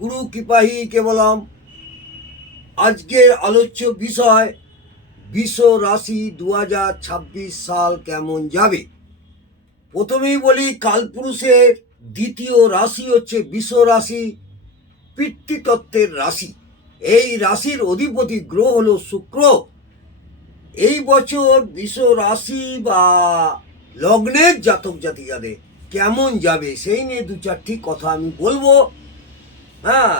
গুরু কৃপাহি কেবলম। আজকের আলোচ্য বিষয় বৃষ রাশি 2026 সাল কেমন যাবে। প্রথমেই বলি, কালপুরুষের দ্বিতীয় রাশি হচ্ছে বৃষ রাশি, পিতৃতত্ত্বের রাশি। এই রাশির অধিপতি গ্রহ হল শুক্র। এই বছর বৃষ রাশি বা লগ্নের জাতক জাতিকাদের কেমন যাবে সেই নিয়ে দু চারটি কথা আমি বলবো। হ্যাঁ,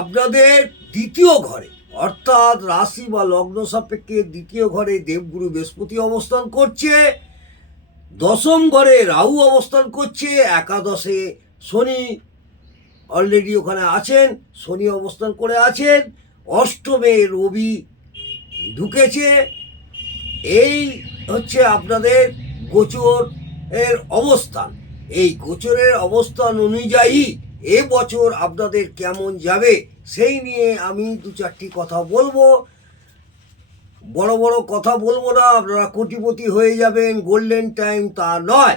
আপনাদের দ্বিতীয় ঘরে অর্থাৎ রাশি বা লগ্ন সাপেক্ষে দ্বিতীয় ঘরে দেবগুরু বৃহস্পতি অবস্থান করছে, দশম ঘরে রাহু অবস্থান করছে, একাদশে শনি অলরেডি ওখানে আছেন, শনি অবস্থান করে আছেন, অষ্টমে রবি ঢুকেছে। এই হচ্ছে আপনাদের গোচর এর অবস্থান। এই গোচরের অবস্থান অনুযায়ী এবছর আপনাদের কেমন যাবে সেই নিয়ে আমি দু চারটি কথা বলবো। বড় বড় কথা বলবো না, আপনারা কোটিপতি হয়ে যাবেন, গোল্ডেন টাইম তা নয়।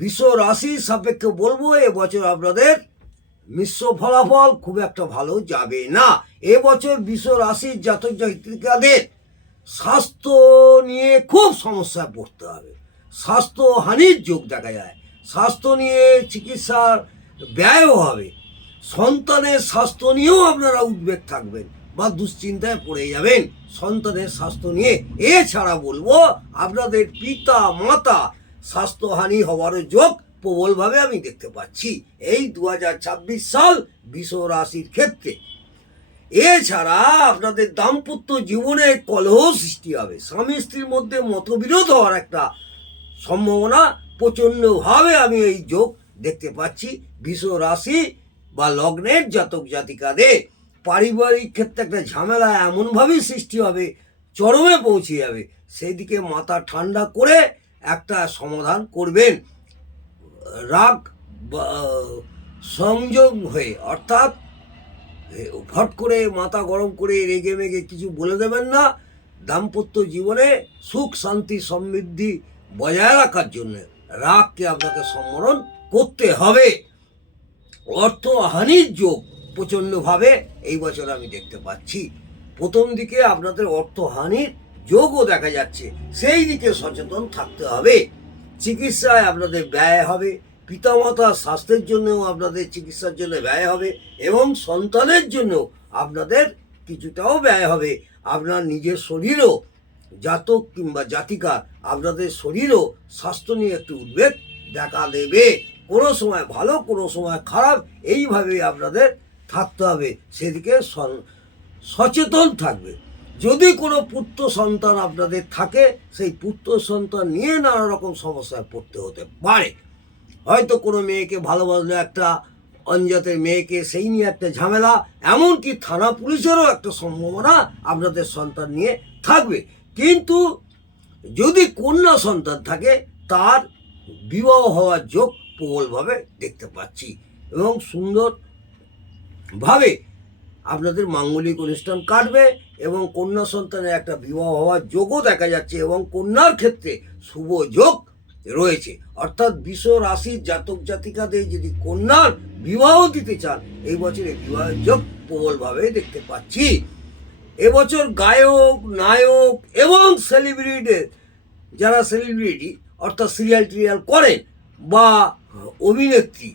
বিশ্ব রাশির সাপেক্ষে বলবো এবছর আপনাদের মিশ্র ফলাফল খুব একটা ভালো যাবে না। এবছর বিশ্ব রাশির জাতক জাতিকাদের স্বাস্থ্য নিয়ে খুব সমস্যায় পড়তে হবে। স্বাস্থ্যহানির যোগ দেখা যায়, স্বাস্থ্য নিয়ে চিকিৎসার ব্যয়ও হবে, সন্তানের স্বাস্থ্য নিয়েও আপনারা উদ্বেগ থাকবেন বা দুশ্চিন্তায় পড়ে যাবেন সন্তানের স্বাস্থ্য নিয়ে। এছাড়া বলবো আপনাদের পিতা মাতা স্বাস্থ্যহানি হওয়ারও যোগ প্রবলভাবে আমি দেখতে পাচ্ছি এই 2026 সাল বৃষ রাশির ক্ষেত্রে। এছাড়া আপনাদের দাম্পত্য জীবনে কলহ সৃষ্টি হবে, স্বামী স্ত্রীর মধ্যে মতবিরোধ হওয়ার একটা সম্ভাবনা প্রচণ্ডভাবে আমি এই যোগ দেখতে পাচ্ছি বৃষ রাশি বা লগ্নের জাতক জাতিকাদের। পারিবারিক ক্ষেত্রে একটা ঝামেলা এমনভাবেই সৃষ্টি হবে, চরমে পৌঁছে যাবে, সেই দিকে মাথা ঠান্ডা করে একটা সমাধান করবেন। রাগ সংযম হয়ে, অর্থাৎ ফট করে মাথা গরম করে রেগে মেগে কিছু বলে দেবেন না। দাম্পত্য জীবনে সুখ শান্তি সমৃদ্ধি বজায় রাখার জন্য রাগকে আপনাকে সম্বরণ করতে হবে। অর্থহানির যোগ প্রচণ্ডভাবে এই বছর আমি দেখতে পাচ্ছি। প্রথম দিকে আপনাদের অর্থহানির যোগও দেখা যাচ্ছে, সেই দিকে সচেতন থাকতে হবে। চিকিৎসায় আপনাদের ব্যয় হবে, পিতামাতার স্বাস্থ্যের জন্যও আপনাদের চিকিৎসার জন্য ব্যয় হবে, এবং সন্তানের জন্য আপনাদের কিছুটাও ব্যয় হবে। আপনার নিজের শরীরও, জাতক কিংবা জাতিকা আপনাদের শরীরও স্বাস্থ্য নিয়ে একটু উদ্বেগ দেখা দেবে। কোনো সময় ভালো, কোনো সময় খারাপ, এইভাবে আপনাদের থাকতে হবে, সেদিকে সচেতন থাকবে। যদি কোনো পুত্র সন্তান আপনাদের থাকে, সেই পুত্র সন্তান নিয়ে নানা রকম সমস্যায় পড়তে হতে পারে। হয়তো কোনো মেয়েকে ভালোবাসলে একটা অঞ্জাতের মেয়েকে, সেই নিয়ে একটা ঝামেলা, এমনকি থানা পুলিশেরও একটা সম্ভাবনা আপনাদের সন্তান নিয়ে থাকবে। কিন্তু যদি কন্যা সন্তান থাকে, তার বিবাহ হওয়ার যোগ প্রবলভাবে দেখতে পাচ্ছি, এবং সুন্দরভাবে আপনাদের মাঙ্গলিক অনুষ্ঠান কাটবে, এবং কন্যা সন্তানের একটা বিবাহ হওয়ার যোগও দেখা যাচ্ছে, এবং কন্যার ক্ষেত্রে শুভ যোগ রয়েছে। অর্থাৎ বৃষ রাশির জাতক জাতিকাদের যদি কন্যার বিবাহ দিতে চান, এই বছরে বিবাহের যোগ প্রবলভাবে দেখতে পাচ্ছি। এবছর গায়ক, নায়ক এবং সেলিব্রিটিদের, যারা সেলিব্রিটি অর্থাৎ সিরিয়াল টিরিয়াল করেন বা অভিনেত্রী,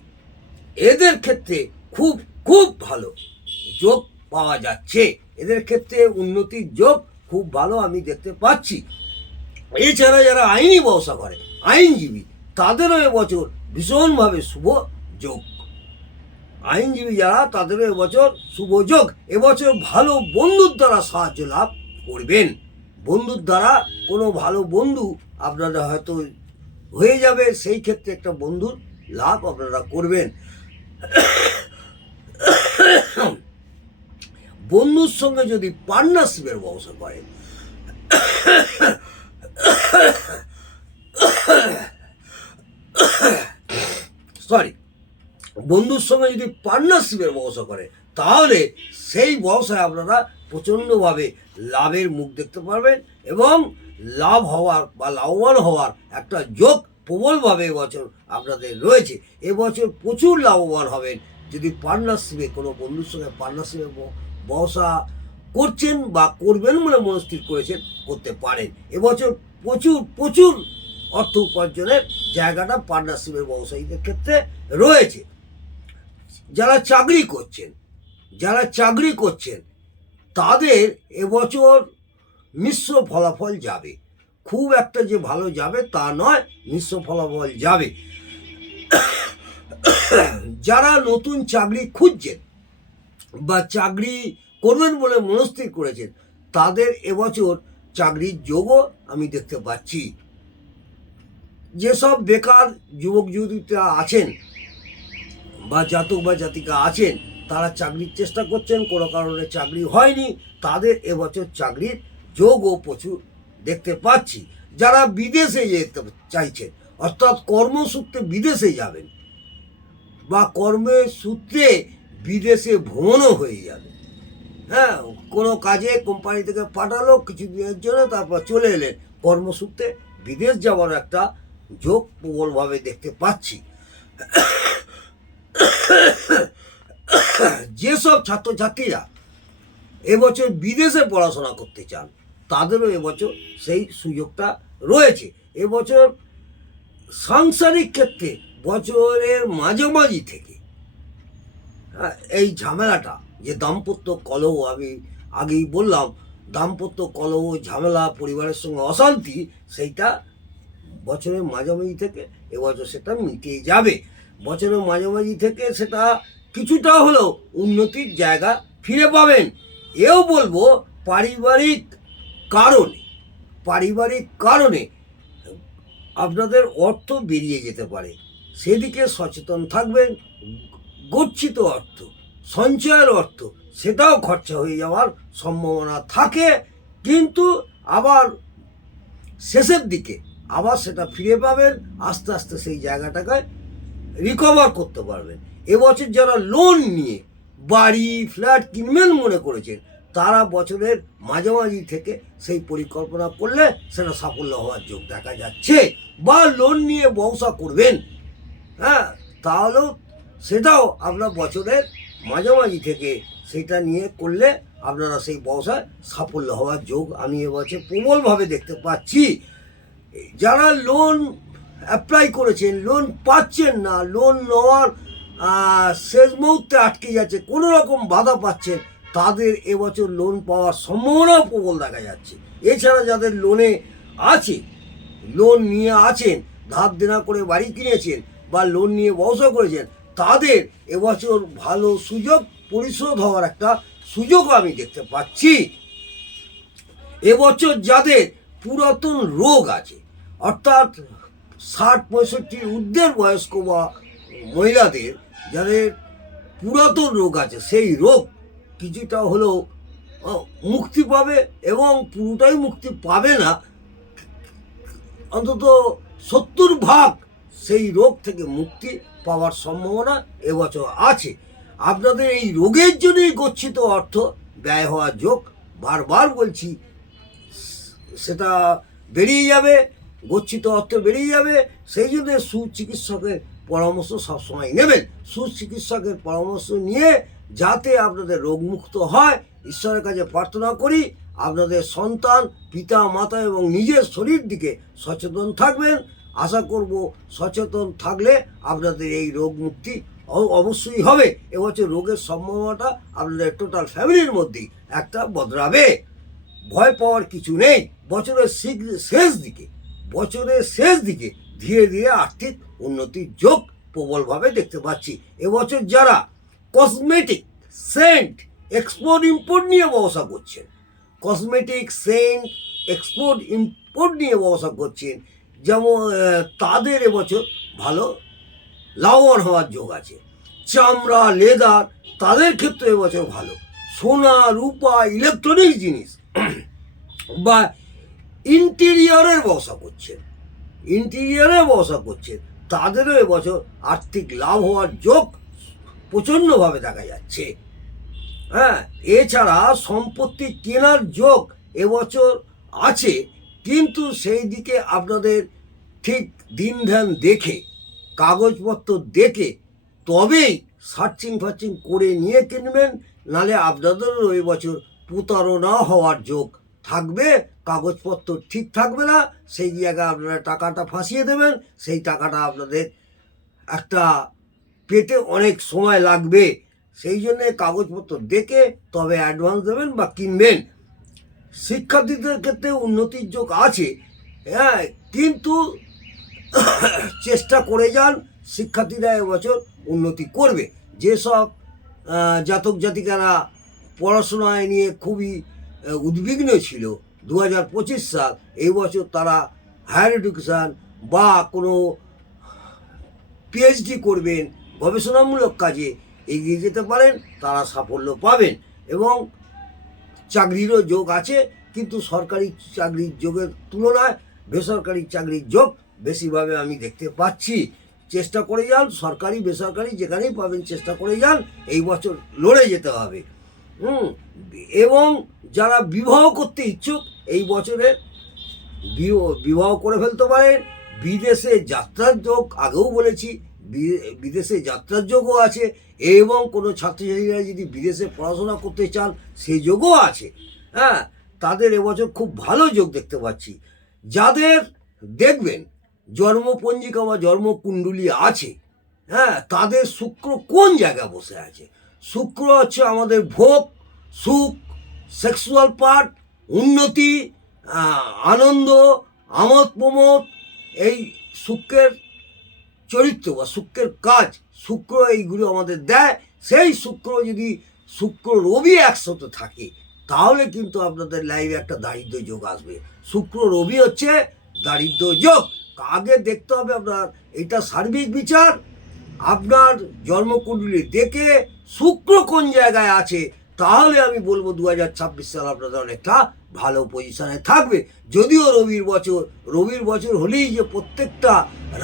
এদের ক্ষেত্রে খুব খুব ভালো যোগ পাওয়া যাচ্ছে। এদের ক্ষেত্রে উন্নতির যোগ খুব ভালো আমি দেখতে পাচ্ছি। এছাড়া যারা আইনি ব্যবসা করে, আইনজীবী, তাদেরও এবছর ভীষণভাবে শুভ যোগ। আইনজীবী যারা, তাদেরও এবছর শুভ যোগ। এবছর ভালো বন্ধুর দ্বারা সাহায্য লাভ করবেন। বন্ধুর দ্বারা কোনো ভালো বন্ধু আপনারা হয়তো হয়ে যাবে, সেই ক্ষেত্রে একটা বন্ধুর লাভ আপনারা করবেন। বন্ধুর সঙ্গে যদি পার্টনারশিপের ব্যবসা করেন, বন্ধুর সঙ্গে যদি পার্টনারশিপের ব্যবসা করে, তাহলে সেই ব্যবসায় আপনারা প্রচণ্ডভাবে লাভের মুখ দেখতে পারবেন, এবং লাভ হওয়ার বা লাভবান হওয়ার একটা যোগ প্রবলভাবে এবছর আপনাদের রয়েছে। এবছর প্রচুর লাভবান হবেন যদি পার্টনারশিপে কোনো বন্ধুর সঙ্গে পার্টনারশিপে ব্যবসা করছেন বা করবেন বলে মনস্থির করেছেন, করতে পারেন। এবছর প্রচুর প্রচুর অর্থ উপার্জনের জায়গাটা পার্টনারশিপের ব্যবসায়ীদের ক্ষেত্রে রয়েছে। যারা চাকরি করছেন তাদের এবছর মিশ্র ফলাফল যাবে। খুব একটা যে ভালো যাবে তা নয়, মিশ্র ফলাফল যাবে। যারা নতুন চাকরি খুঁজছেন বা চাকরি করবেন বলে মনস্থির করেছেন তাদের এবছর চাকরির যোগও আমি দেখতে পাচ্ছি। যেসব বেকার যুবক যুবতীরা আছেন বা জাতক বা জাতিকা আছেন, তারা চাকরির চেষ্টা করছেন, কোনো কারণে চাকরি হয়নি, তাদের এবছর চাকরির যোগও প্রচুর দেখতে পাচ্ছি। যারা বিদেশে যেতে চাইছেন, অর্থাৎ কর্মসূত্রে বিদেশে যাবেন বা কর্মের সূত্রে বিদেশে ভ্রমণও হয়ে যাবে, হ্যাঁ, কোনো কাজে কোম্পানি থেকে পাঠালো কিছু দিনের জন্য, তারপর চলে এলেন, কর্মসূত্রে বিদেশ যাওয়ার একটা যোগ প্রবলভাবে দেখতে পাচ্ছি। যেসব ছাত্রছাত্রীরা এবছর বিদেশে পড়াশোনা করতে চান তাদেরও এবছর সেই সুযোগটা রয়েছে। এবছর সাংসারিক ক্ষেত্রে বছরের মাঝামাঝি থেকে এই ঝামেলাটা, যে দাম্পত্য কলহ, আমি আগেই বললাম, দাম্পত্য কলহ, ঝামেলা, পরিবারের সঙ্গে অশান্তি, সেইটা বছরের মাঝামাঝি থেকে এবছর সেটা মিটে যাবে। বছরের মাঝামাঝি থেকে সেটা কিছুটা হলেও উন্নতির জায়গা ফিরে পাবেন। এও বলবো পারিবারিক কারণে আপনাদের অর্থ বেরিয়ে যেতে পারে, সেদিকে সচেতন থাকবেন। গচ্ছিত অর্থ, সঞ্চয়ের অর্থ, সেটাও খরচা হয়ে যাওয়ার সম্ভাবনা থাকে, কিন্তু আবার শেষের দিকে আবার সেটা ফিরে পাবেন, আস্তে আস্তে সেই জায়গাটাকে রিকভার করতে পারবেন। এবছর যারা লোন নিয়ে বাড়ি ফ্ল্যাট কিনবেন মনে করেছেন, তারা বছরের মাঝামাঝি থেকে সেই পরিকল্পনা করলে সেটা সাফল্য হওয়ার যোগ দেখা যাচ্ছে। বা লোন নিয়ে ব্যবসা করবেন, হ্যাঁ, তাহলেও সেটাও আপনার বছরের মাঝামাঝি থেকে সেটা নিয়ে করলে আপনারা সেই ব্যবসায় সাফল্য হওয়ার যোগ আমি এবছর প্রবলভাবে দেখতে পাচ্ছি। যারা লোন অ্যাপ্লাই করেছেন, লোন পাচ্ছেন না, লোন নেওয়ার শেষ মুহূর্তে আটকে যাচ্ছে, কোনো রকম বাধা পাচ্ছেন, তাদের এবছর লোন পাওয়ার সম্ভাবনাও প্রবল দেখা যাচ্ছে। এছাড়া যাদের লোন নিয়ে আছেন, ধার দেনা করে বাড়ি কিনেছেন বা লোন নিয়ে ব্যবসা করেছেন, তাদের এবছর ভালো সুযোগ, পরিশোধ হওয়ার একটা সুযোগ আমি দেখতে পাচ্ছি। এবছর যাদের পুরাতন রোগ আছে, অর্থাৎ 60-65 ঊর্ধ্বের বয়স্ক বা মহিলাদের যাদের পুরাতন রোগ আছে, সেই রোগ কিছুটা হলেও মুক্তি পাবে, এবং পুরোটাই মুক্তি পাবে না, অন্তত 70% সেই রোগ থেকে মুক্তি পাওয়ার সম্ভাবনা এবছর আছে। আপনাদের এই রোগের জন্যই গচ্ছিত অর্থ ব্যয় হওয়ার যোগ, বারবার বলছি, সেটা বেরিয়ে যাবে, গচ্ছিত অর্থ বেরিয়ে যাবে। সেই জন্য সুচিকিৎসকের পরামর্শ সবসময় নেবেন। সুচিকিৎসকের পরামর্শ নিয়ে যাতে আপনাদের রোগমুক্ত হয়, ঈশ্বরের কাছে প্রার্থনা করি। আপনাদের সন্তান, পিতা মাতা এবং নিজের শরীর দিকে সচেতন থাকবেন। আশা করব সচেতন থাকলে আপনাদের এই রোগ মুক্তি অবশ্যই হবে। এবছর রোগের সম্ভাবনাটা আপনাদের টোটাল ফ্যামিলির মধ্যেই একটা বদলাবে। ভয় পাওয়ার কিছু নেই। বছরের শেষ দিকে ধীরে ধীরে আর্থিক উন্নতির যোগ প্রবলভাবে দেখতে পাচ্ছি। এবছর যারা কসমেটিক, সেন্ট, এক্সপোর্ট ইম্পোর্ট নিয়ে ব্যবসা করছেন, যেমন তাদের এবছর ভালো লাভবান হওয়ার যোগ আছে। চামড়া, লেদার, তাদের ক্ষেত্রে এবছর ভালো। সোনা, রূপা, ইলেকট্রনিক্স জিনিস বা ইন্টেরিয়রের ব্যবসা করছেন, তাদেরও এবছর আর্থিক লাভ হওয়ার যোগ প্রচণ্ডভাবে দেখা যাচ্ছে। হ্যাঁ, এছাড়া সম্পত্তি কেনার যোগ এবছর আছে, কিন্তু সেই দিকে আপনাদের ঠিক দিন ধ্যান দেখে, কাগজপত্র দেখে তবেই সার্চিং ফার্চিং করে নিয়ে কিনবেন, নালে আপনাদেরও এই বছর প্রতারণা হওয়ার যোগ থাকবে। কাগজপত্র ঠিক থাকবে না, সেই জায়গায় আপনারা টাকাটা ফাঁসিয়ে দেবেন, সেই টাকাটা আপনাদের একটা পেতে অনেক সময় লাগবে। সেই জন্যে কাগজপত্র দেখে তবে অ্যাডভান্স দেবেন বা কিনবেন। শিক্ষার্থীদের ক্ষেত্রে উন্নতির যোগ আছে, হ্যাঁ, কিন্তু চেষ্টা করে যান, শিক্ষার্থীরা এবছর উন্নতি করবে। যেসব জাতক জাতিকারা পড়াশোনায় নিয়ে খুবই উদ্বিগ্ন ছিল 2025 সাল, এই বছর তারা হায়ার এডুকেশান বা কোনো পিএইচডি করবেন, গবেষণামূলক কাজে এগিয়ে যেতে পারেন, তারা সাফল্য পাবেন। এবং চাকরিরও যোগ আছে, কিন্তু সরকারি চাকরির যোগের তুলনায় বেসরকারি চাকরির যোগ বেশিভাবে আমি দেখতে পাচ্ছি। চেষ্টা করে যান, সরকারি বেসরকারি যেখানেই পাবেন চেষ্টা করে যান, এই বছর লড়ে যেতে হবে। এবং যারা বিবাহ করতে ইচ্ছুক এই বছরে বিবাহ করে ফেলতে পারেন। বিদেশে যাত্রার যোগ আগেও বলেছি, বিদেশে যাত্রার যোগও আছে, এবং কোনো ছাত্রছাত্রীরা যদি বিদেশে পড়াশোনা করতে চান সেই যোগও আছে। হ্যাঁ, তাদের এবছর খুব ভালো যোগ দেখতে পাচ্ছি। যাদের দেখবেন জন্মপঞ্জিকা বা জন্মকুণ্ডলী আছে, হ্যাঁ, তাদের শুক্র কোন জায়গায় বসে আছে? শুক্র হচ্ছে আমাদের ভোগ, সুখ, সেক্সুয়াল পার্ট, উন্নতি, আনন্দ, আমোদ প্রমোদ, এই শুক্রের চরিত্র বা শুক্রের কাজ, শুক্র এইগুলো আমাদের দেয়। সেই শুক্র যদি শুক্র রবি একসাথে থাকে তাহলে কিন্তু আপনাদের লাইফে একটা দারিদ্র যোগ আসবে। শুক্র রবি হচ্ছে দারিদ্র যোগ। আগে দেখতে হবে আপনার, এটা সার্বিক বিচার, আপনার জন্মকুণ্ডলী দেখে শুক্র কোন জায়গায় আছে, তাহলে আমি বলবো 2026 সাল আপনাদের অনেকটা ভালো পজিশনে থাকবে। যদিও রবির বছর হলেই যে প্রত্যেকটা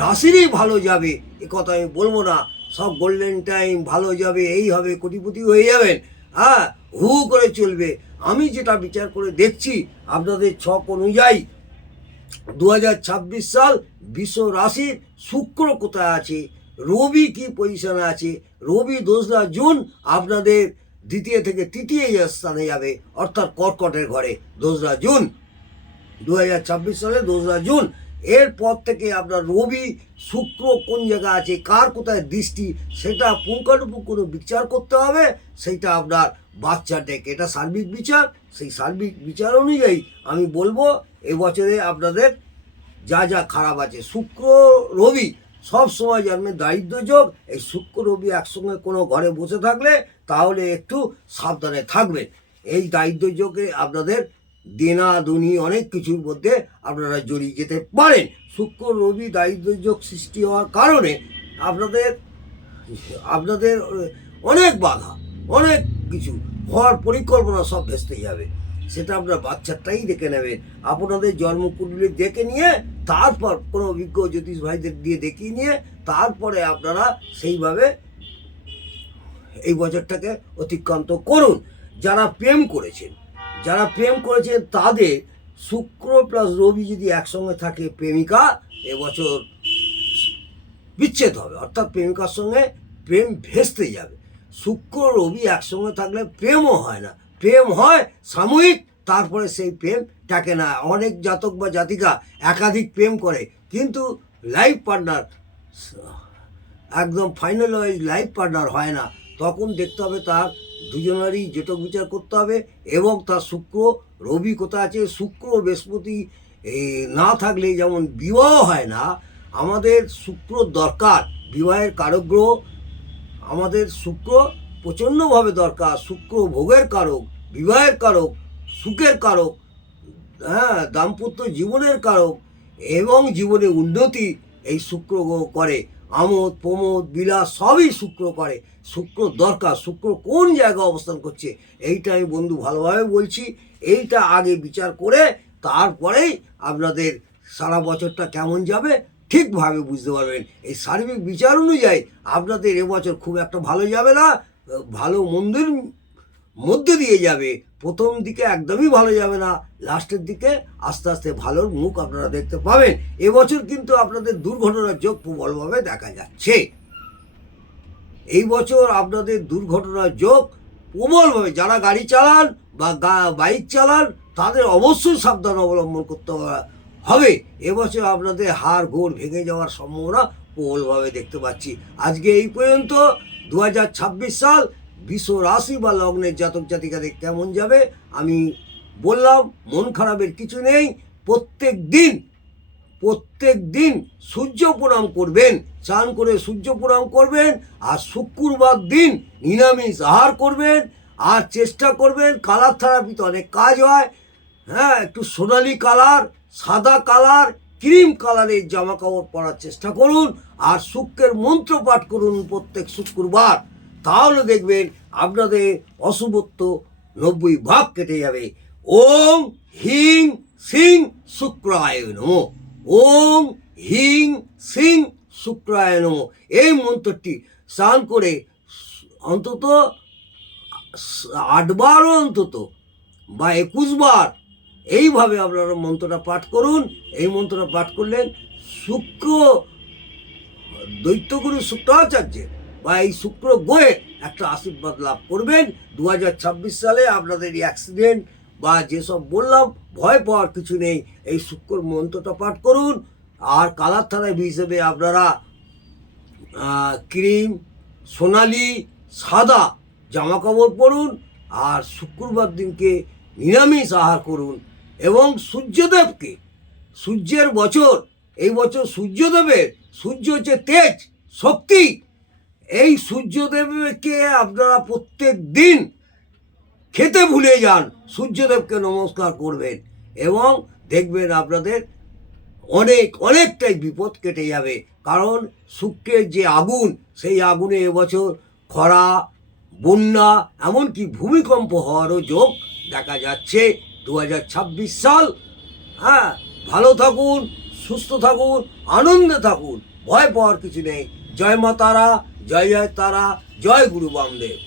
রাশিরই ভালো যাবে এ কথা আমি বলবো না। সব গোল্ডেন টাইম ভালো যাবে, এই হবে, কোটিপতি হয়ে যাবেন, হ্যাঁ, হু করে চলবে। আমি যেটা বিচার করে দেখছি আপনাদের ছক অনুযায়ী 2026 সাল বিশ্ব রাশির শুক্র কোথায় আছে, রবি কি পজিশনে আছে। রবি 2রা জুন আপনাদের দ্বিতীয় থেকে তৃতীয় স্থানে যাবে, অর্থাৎ কর্কটের ঘরে 2রা জুন 2026 সালে 2রা জুন। এরপর থেকে আপনার রবি শুক্র কোন জায়গায় আছে, কার কোথায় দৃষ্টি, সেটা পুঙ্খানুপুঙ্খ কোনো বিচার করতে হবে। সেইটা আপনার বাচ্চা ডেকে, এটা সার্বিক বিচার। সেই সার্বিক বিচার অনুযায়ী আমি বলবো এবছরে আপনাদের যা যা খারাপ আছে, শুক্র রবি সব সময় জন্মে দারিদ্র যোগ। এই শুক্র রবি একসঙ্গে কোনো ঘরে বসে থাকলে তাহলে একটু সাবধানে থাকবেন। এই দারিদ্র যোগে আপনাদের দেনা দুনি অনেক কিছুর মধ্যে আপনারা জড়িয়ে যেতে পারেন। শুক্র রবি দারিদ্র যোগ সৃষ্টি হওয়ার কারণে আপনাদের অনেক বাধা, অনেক কিছু হওয়ার পরিকল্পনা সব ভেস্তে যাবে। সেটা আপনার বাচ্চাটাই দেখে নেবেন। আপনাদের জন্মকুণ্ডলী দেখে নিয়ে তারপর কোনো অভিজ্ঞ জ্যোতিষ ভাইদের দিয়ে দেখিয়ে নিয়ে তারপরে আপনারা সেইভাবে এই বছরটাকে অতিক্রান্ত করুন। যারা প্রেম করেছেন তাদের শুক্র প্লাস রবি যদি একসঙ্গে থাকে, প্রেমিকা এবছর বিচ্ছেদ হবে, অর্থাৎ প্রেমিকার সঙ্গে প্রেম ভেস্তে যাবে। শুক্র রবি একসঙ্গে থাকলে প্রেমও হয় না, প্রেম হয় সাময়িক, তারপরে সেই প্রেম থাকে না। অনেক জাতক বা জাতিকা একাধিক প্রেম করে, কিন্তু লাইফ পার্টনার একদম ফাইনাল লাইফ পার্টনার হয় না। তখন দেখতে হবে তার দুজনেরই জটক বিচার করতে হবে, এবং তার শুক্র রবি কোথায় আছে। শুক্র বৃহস্পতি না থাকলে যেমন বিবাহ হয় না, আমাদের শুক্র দরকার, বিবাহের কারক গ্রহ আমাদের শুক্র প্রচণ্ডভাবে দরকার। শুক্র ভোগের কারক, বিবাহের কারক, সুখের কারক, হ্যাঁ, দাম্পত্য জীবনের কারক, এবং জীবনে উন্নতি এই শুক্র করে। আমোদ প্রমোদ বিলাস সবই শুক্র করে। শুক্র দরকার। শুক্র কোন জায়গায় অবস্থান করছে এইটা আমি বন্ধু ভালোভাবে বলছি। এইটা আগে বিচার করে তারপরেই আপনাদের সারা বছরটা কেমন যাবে ঠিকভাবে বুঝতে পারবেন। এই সার্বিক বিচার অনুযায়ী আপনাদের এবছর খুব একটা ভালো যাবে না, ভালো মন্দের মধ্যে দিয়ে যাবে। প্রথম দিকে একদমই ভালো যাবে না, লাস্টের দিকে আস্তে আস্তে ভালোর মুখ আপনারা দেখতে পাবেন। এবছর কিন্তু আপনাদের দুর্ঘটনার যোগ প্রবলভাবে দেখা যাচ্ছে। এই বছর আপনাদের দুর্ঘটনার যোগ প্রবলভাবে, যারা গাড়ি চালান বা বাইক চালান তাদের অবশ্যই সাবধান অবলম্বন করতে হবে। এবছর আপনাদের হাড় গোড় ভেঙে যাওয়ার সম্ভাবনা প্রবলভাবে দেখতে পাচ্ছি। আজকে এই পর্যন্ত। 2026 সাল বৃষ রাশি বা লগ্নের জাতক জাতিকাদের কেমন যাবে আমি বললাম। মন খারাপের কিছু নেই। প্রত্যেক দিন সূর্য প্রণাম করবেন, স্নান করে সূর্য প্রণাম করবেন, আর শুক্রবার দিন নিরামিষ আহার করবেন। আর চেষ্টা করবেন, কালার থেরাপিতে অনেক কাজ হয়, হ্যাঁ, একটু সোনালি কালার, সাদা কালার, ক্রিম কালারের জামা কাপড় পরার চেষ্টা করুন। আর শুক্রের মন্ত্র পাঠ করুন প্রত্যেক শুক্রবার, তাহলে দেখবেন আপনাদের অশুভত্ব 90 ভাগ কেটে যাবে। ওম হিং সিং শুক্রায় নমঃ। ওম হিং সিং শুক্রায় নমঃ। এই মন্ত্রটি স্নান করে অন্তত 8 বারও অন্তত বা 21 বার এইভাবে আপনারা মন্ত্রটা পাঠ করুন। এই মন্ত্রটা পাঠ করলেন শুক্র দৈত্যগুরু শুক্রাচার্যের বা এই শুক্র গ্রহের একটা আশীর্বাদ লাভ করবেন। 2026 সালে আপনাদের অ্যাক্সিডেন্ট বা যেসব বললাম ভয় পাওয়ার কিছু নেই। এই শুক্র মন্ত্রটা পাঠ করুন। আর কালার থেরাপি হিসেবে আপনারা ক্রিম, সোনালি, সাদা জামা কাপড় পরুন। আর শুক্রবার দিনকে নিরামিষ আহার করুন। এবং সূর্যদেবকে, সূর্যের বছর, এই বছর সূর্য হচ্ছে তেজ, শক্তি। এই সূর্যদেবকে আপনারা প্রত্যেক দিন খেতে ভুলে যান, সূর্যদেবকে নমস্কার করবেন এবং দেখবেন আপনাদের অনেকটাই বিপদ কেটে যাবে। কারণ শুক্রের যে আগুন, সেই আগুনে এবছর খরা, বন্যা, এমনকি ভূমিকম্প হওয়ারও যোগ দেখা যাচ্ছে। 2026 সাল, হ্যাঁ, ভালো থাকুন, সুস্থ থাকুন, আনন্দে থাকুন, ভয় পাওয়ার কিছু নেই। জয় মা তারা, জয় জয় তারা, জয় গুরু বামদেব।